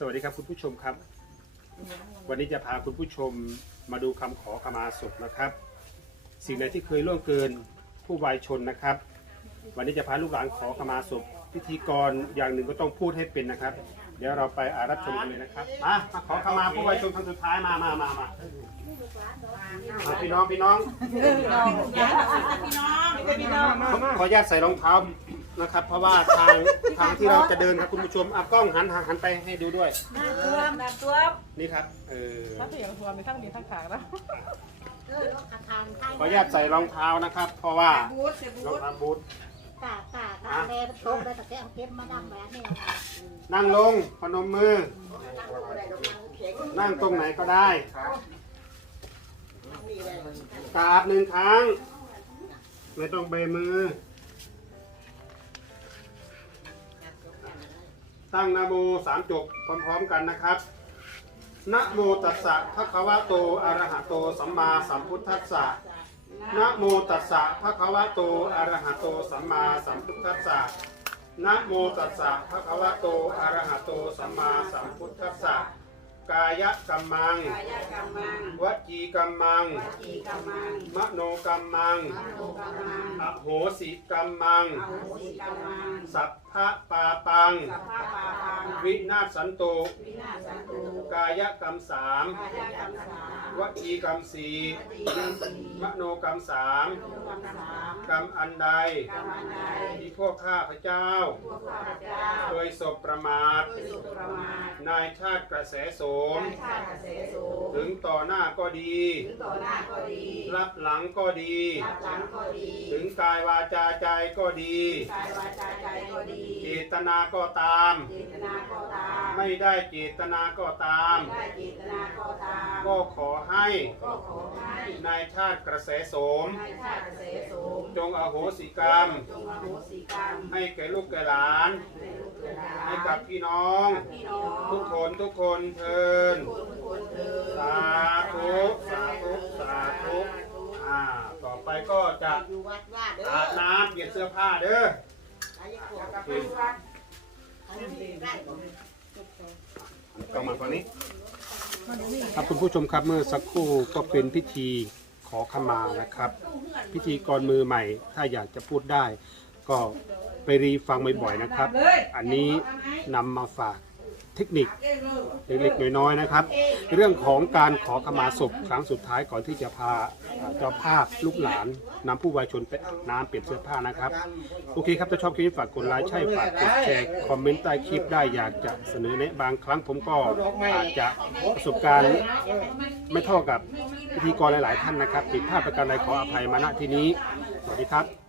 สวัสดีครับคุณผู้ชมครับ วันนี้จะพาคุณผู้ชมมาดูคำขอขมาศพนะครับ สิ่งใดที่เคยล่วงเกินผู้วายชนนะครับ วันนี้จะพาลูกหลานขอขมาศพพิธีกรอย่างหนึ่งก็ต้องพูดให้เป็นนะครับ เดี๋ยวเราไปอารับชมกันเลยนะครับมามาขอขมาผู้วายชนครั้งสุดท้ายมามามามามาพี่น้องพี่น้องขอขออนุญาตใส่รองเท้า นะครับ เพราะว่าทางทางที่เราจะเดินครับคุณผู้ชมอะกล้องหันหันหันไปให้ดูด้วย น้ำท่วมน้ำท่วมนี่ครับเออถ้าเสียงทวนในทั้งดีทั้งขางนะเออรถทางทางขออนุญาตใส่รองเท้านะครับ เพราะว่าบูธเสียบูรองธเท้าบูทตาตาตาแม่โชคได้แต่แกเอาเก็บมาดังแบบนี้นั่งลงพนมมือ นั่งตรงไหนก็ได้กราบหนึ่งครั้ง ไม่ต้องเบมือ ตั้งนาโมสามจบพร้อมๆกันนะครับนะโมตัสสะภะคะวะโตอะระหะโตสัมมาสัมพุทธัสสะนะโมตัสสะภะคะวะโตอะระหะโตสัมมาสัมพุทธัสสะนะโมตัสสะภะคะวะโตอะระหะโตสัมมาสัมพุทธัสสะ กายกัมมังวจีกัมมัง มโนกัมมัง อโหสิกัมมัง สัพพะปาปัง วินาศสันโตกายกรรมสามวจีกรรมสี่มโนกรรมสามกรรมอันใดที่พวกข้าพเจ้า เคยสบประมาท นายชาติกระแสโสมถึงต่อหน้าก็ดี รับหลังก็ดี ถึงกายวาจาใจก็ดี เจตนาก็ตาม ไม่ได้เจตนาก็ตามก็ขอให้นายชาติกระแสโสมจงอโหสิกรรมให้แก่ลูกแก่หลานให้กับพี่น้องทุกคนทุกคนเทินสาธุสาธุสาธุ อ่า ต่อไปก็จะอยู่วัดว่าเด้ออาบน้ำเปลี่ยนเสื้อผ้าเด้ออายุขวบ กลับมาฝั่งนี้ ครับคุณผู้ชมครับเมื่อสักครู่ก็เป็นพิธีขอขมานะครับ พิธีกรมือใหม่ ถ้าอยากจะพูดได้ ก็ไปรีฟังบ่อยๆนะครับ อันนี้นำมาฝาก เทคนิคเล็กๆน้อยๆนะครับ เรื่องของการขอขมาศพครั้งสุดท้ายก่อนที่จะพาเอ่อเจ้าภาพลูกหลานนำผู้วายชนไปอาบน้ำเปลี่ยนเสื้อผ้านะครับ โอเคครับ ถ้าชอบคลิปนี้ฝากกดไลค์ใช่ฝากกดแชร์คอมเมนต์ใต้คลิปได้อยากจะเสนอแนะบางครั้งผมก็อาจจะประสบการณ์ไม่เท่ากับพิธีกรหลายๆท่านนะครับผิดพลาดประการใดขออภัยมาณที่นี้สวัสดีครับ